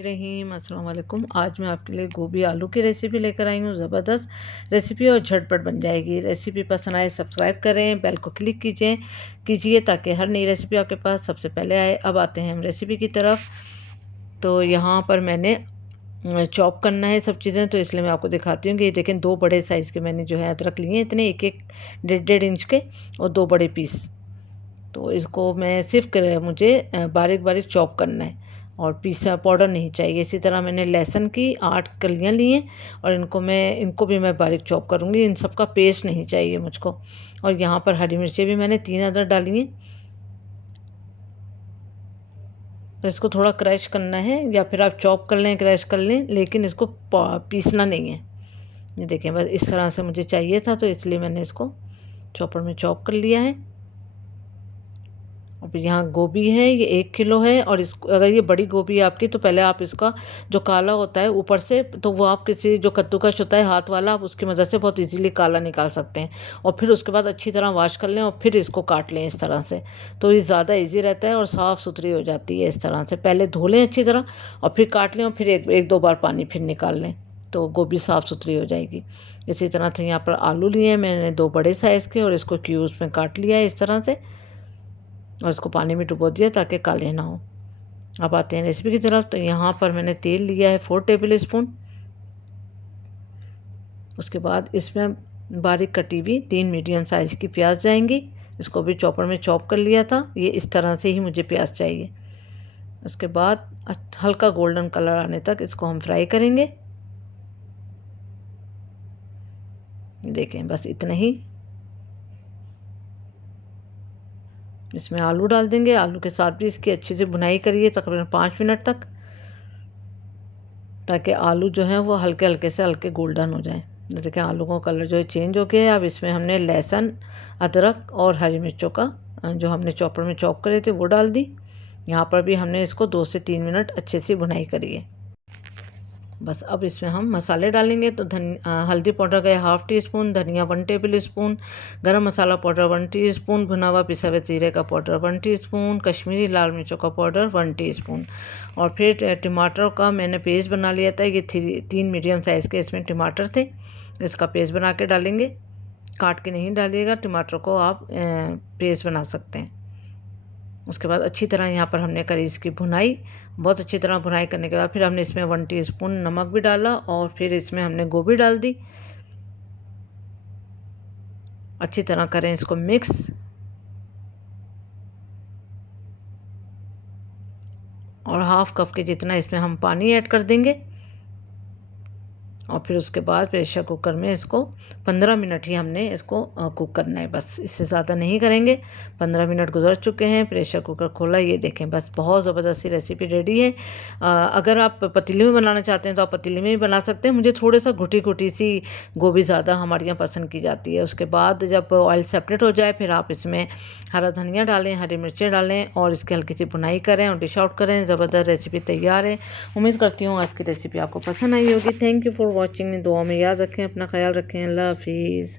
रहीम अस्सलाम वालेकुम। आज मैं आपके लिए गोभी आलू की रेसिपी लेकर आई हूँ। ज़बरदस्त रेसिपी और झटपट बन जाएगी। रेसिपी पसंद आए सब्सक्राइब करें, बेल को क्लिक कीजिए ताकि हर नई रेसिपी आपके पास सबसे पहले आए। अब आते हैं हम रेसिपी की तरफ। तो यहाँ पर मैंने चॉप करना है सब चीज़ें, तो इसलिए मैं आपको दिखाती हूँ कि ये देखें 2 बड़े साइज़ के मैंने जो है अदरक लिए हैं, इतने एक डेढ़ इंच के और 2 बड़े पीस। तो इसको मैं सिर्फ मुझे बारीक बारीक चॉप करना है और पीसा पाउडर नहीं चाहिए। इसी तरह मैंने लहसुन की 8 कलियाँ ली हैं और इनको भी मैं बारीक चॉप करूँगी। इन सब का पेस्ट नहीं चाहिए मुझको। और यहाँ पर हरी मिर्चें भी मैंने 3 अदर डाली हैं। तो इसको थोड़ा क्रश करना है या फिर आप चॉप कर लें, क्रश कर लें, लेकिन इसको पीसना नहीं है। ये देखें बस इस तरह से मुझे चाहिए था, तो इसलिए मैंने इसको चॉपर में चॉप कर लिया है। अब यहाँ गोभी है, ये 1 किलो है। और इसको अगर ये बड़ी गोभी है आपकी, तो पहले आप इसका जो काला होता है ऊपर से, तो वो आप किसी जो कद्दूकस होता है हाथ वाला, आप उसकी मदद से बहुत इजीली काला निकाल सकते हैं। और फिर उसके बाद अच्छी तरह वॉश कर लें और फिर इसको काट लें इस तरह से, तो ये ज़्यादा ईजी रहता है और साफ़ सुथरी हो जाती है। इस तरह से पहले धो लें अच्छी तरह और फिर काट लें और फिर एक दो बार पानी फिर निकाल लें, तो गोभी साफ़ सुथरी हो जाएगी। इसी तरह से यहाँ पर आलू लिए हैं मैंने 2 बड़े साइज़ के और इसको क्यूब्स में काट लिया है इस तरह से और इसको पानी में डुबो दिया ताकि काले ना हो। अब आते हैं रेसिपी की तरफ। तो यहाँ पर मैंने तेल लिया है 4 टेबल स्पून। उसके बाद इसमें बारीक कटी हुई 3 मीडियम साइज़ की प्याज जाएंगी। इसको भी चॉपर में चॉप कर लिया था। ये इस तरह से ही मुझे प्याज चाहिए। उसके बाद हल्का गोल्डन कलर आने तक इसको हम फ्राई करेंगे। देखें बस इतना ही। इसमें आलू डाल देंगे। आलू के साथ भी इसकी अच्छे से भुनाई करिए तकरीबन 5 मिनट तक, ताकि आलू जो है वो हल्के हल्के से हल्के गोल्डन हो जाए। जैसे कि आलू का कलर जो है चेंज हो गया है। अब इसमें हमने लहसुन, अदरक और हरी मिर्चों का जो हमने चॉपर में चॉप करे थे वो डाल दी। यहाँ पर भी हमने इसको 2 से 3 मिनट अच्छे से भुनाई करी है। बस अब इसमें हम मसाले डालेंगे। तो हल्दी पाउडर का 1/2 टी स्पून, धनिया 1 टेबल स्पून, गरम मसाला पाउडर 1 टीस्पून, भुना हुआ पिसा हुआ जीरे का पाउडर 1 टीस्पून, कश्मीरी लाल मिर्चों का पाउडर 1 टीस्पून। और फिर टमाटर का मैंने पेस्ट बना लिया था। ये 3 मीडियम साइज़ के इसमें टमाटर थे, इसका पेस्ट बना के डालेंगे। काट के नहीं डालिएगा, टमाटर को आप पेस्ट बना सकते हैं। उसके बाद अच्छी तरह यहाँ पर हमने करी इसकी भुनाई। बहुत अच्छी तरह भुनाई करने के बाद फिर हमने इसमें 1 टीस्पून नमक भी डाला और फिर इसमें हमने गोभी डाल दी। अच्छी तरह करें इसको मिक्स। और 1/2 कप के जितना इसमें हम पानी ऐड कर देंगे। और फिर उसके बाद प्रेशर कुकर में इसको 15 मिनट ही हमने इसको कुक करना है, बस इससे ज़्यादा नहीं करेंगे। 15 मिनट गुजर चुके हैं, प्रेशर कुकर खोला, ये देखें बस बहुत ज़बरदस्त सी रेसिपी रेडी है। अगर आप पतीले में बनाना चाहते हैं तो आप पतीले में भी बना सकते हैं। मुझे थोड़ा सा घुटी घुटी सी गोभी ज़्यादा हमारे यहाँ पसंद की जाती है। उसके बाद जब ऑयल सेपरेट हो जाए फिर आप इसमें हरा धनिया डालें, हरी मिर्चें डालें और इसकी हल्की सी भुनाई करें और डिश आउट करें। ज़बरदस्त रेसिपी तैयार है। उम्मीद करती हूँ आज की रेसिपी आपको पसंद आई होगी। Thank you for watching. दुआ में याद रखें, अपना ख्याल रखें। अल्लाह हाफिज़।